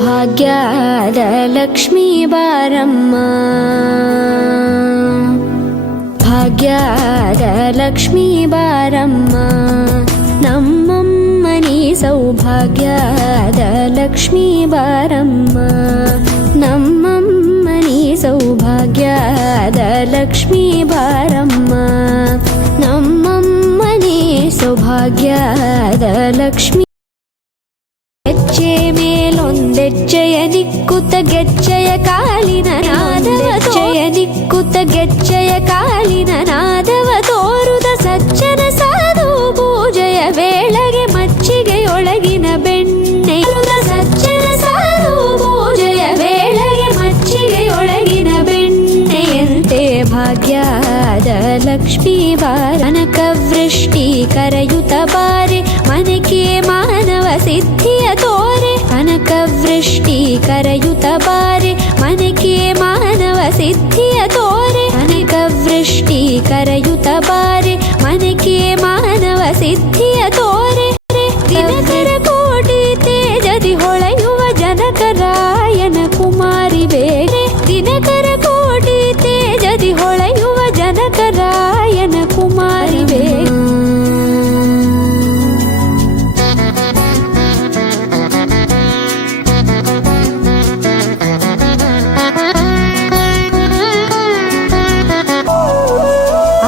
ಭಾಗ್ಯದ ಲಕ್ಷ್ಮೀ ಬಾರಮ್ಮ, ಭಾಗ್ಯದ ಲಕ್ಷ್ಮೀ ಬಾರಮ್ಮ, ನಮ್ಮಮ್ಮನಿ ಸೌಭಾಗ್ಯದ ಲಕ್ಷ್ಮೀ ಬಾರಮ್ಮ, ನಮ್ಮಮ್ಮನಿ ಸೌಭಾಗ್ಯದ ಲಕ್ಷ್ಮೀ ಬಾರಮ್ಮ, ನಮ್ಮಮ್ಮನಿ ಸೌಭಾಗ್ಯದ ಲಕ್ಷ್ಮೀ. ಹೆಜ್ಜೆ ಮೇಲೊಂದೆಜ್ಜೆಯ ನಿಕ್ಕುತ್ತ ಗೆಜ್ಜೆಯ ಕಾಲಿನ ನಾದವ, ಗೆಜ್ಜೆಯ ನಿಕ್ಕುತ್ತ ಗೆಜ್ಜೆಯ ಕಾಲಿನ ನಾದವ ತೋರುದ ಸಜ್ಜನ ಸಾಧು ಪೂಜೆಯ ವೇಳೆಗೆ ಮಚ್ಚಿಗೆಯೊಳಗಿನ ಬೆಣ್ಣೆ, ಸಜ್ಜನ ಸಾಧು ಪೂಜೆಯ ವೇಳೆಗೆ ಮಚ್ಚಿಗೆಯೊಳಗಿನ ಬೆಣ್ಣೆಯಂತೆ ಭಾಗ್ಯದ ಲಕ್ಷ್ಮೀ ಬಾರ, ಕನಕವೃಷ್ಟಿ ಕರೆಯುತ್ತ ಬಾರೆ ಮನಕೆ ಮಾನವ ಸಿದ್ಧಿಯ ತೋರೆ, ಕನಕವೃಷ್ಟಿ ಕರೆಯುತ್ತ ಬಾರೆ ಮನಕೆ ಮಾನವ ಸಿದ್ಧಿಯ ತೋರೆ, ಕನಕವೃಷ್ಟಿ ಕರೆಯುತ್ತ ಬಾರೆ ಮನಕೆ ಮಾನವ ಸಿದ್ಧಿಯ ತೋರೆ, ದಿನಕರ ಕೋಟಿ ತೇಜದಿ ಹೊಳೆಯುವ ಜನಕರಾಯನ ಕುಮಾರಿ ಬೇರೆ, ದಿನಕರ ಕೋಟಿ ತೇಜದಿ ಹೊಳೆಯುವ ಜನಕರಾಯನ ಕುಮಾರಿ ಬೇರೆ.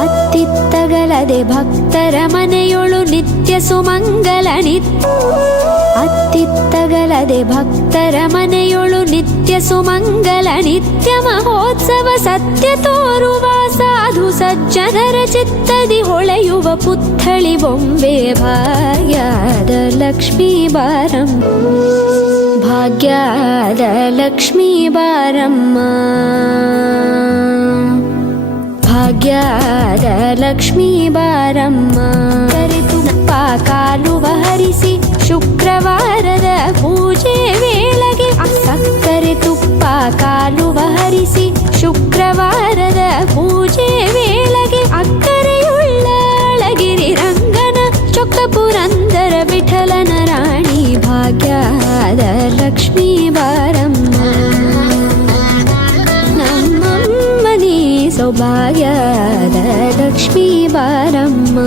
ಅತ್ತಿತ್ತಗಲದೆ ಭಕ್ತರ ಮನೆಯೊಳು ನಿತ್ಯ ಸುಮಂಗಲ ಅತ್ತಿತ್ತಗಲದೆ ಭಕ್ತರ ಮನೆಯೊಳು ನಿತ್ಯ ಸುಮಂಗಲ ನಿತ್ಯ ಮಹೋತ್ಸವ ಸತ್ಯ ತೋರುವ ಸಾಧು ಸಜ್ಜನರ ಚಿತ್ತದಿ ಹೊಳೆಯುವ ಪುತ್ಥಳಿ ಬೊಂಬೆ ಭಾಗ್ಯದ ಲಕ್ಷ್ಮೀ ಬಾರಮ್ಮ, ಭಾಗ್ಯದ ಲಕ್ಷ್ಮೀ ಬಾರಮ್ಮ, ಭಾಗ್ಯದ ಲಕ್ಷ್ಮೀ ಬಾರಮ್ಮ. ತುಪ್ಪ ಕಾಲುವ ಹರಿಸಿ ಶುಕ್ರವಾರದ ಪೂಜೆ ವೇಳೆಗೆ, ಸಕ್ಕರೆ ತುಪ್ಪ ಕಾಲುವ ಹರಿಸಿ ಶುಕ್ರವಾರದ ಪೂಜೆ ವೇಳೆಗೆ, ಅಕ್ಕರೆಯುಳ್ಳ ಅಳಗಿರಿ ರಂಗನ ಚೊಕ್ಕ ಪುರಂದರ ವಿಠಲನ ರಾಣಿ ಭಾಗ್ಯದ ಲಕ್ಷ್ಮೀ ಬಾರಮ್ಮ, ನಮ್ಮಮ್ಮನಿ ಸೌಭಾಗ್ಯದ ಲಕ್ಷ್ಮೀ ಬಾರಮ್ಮ.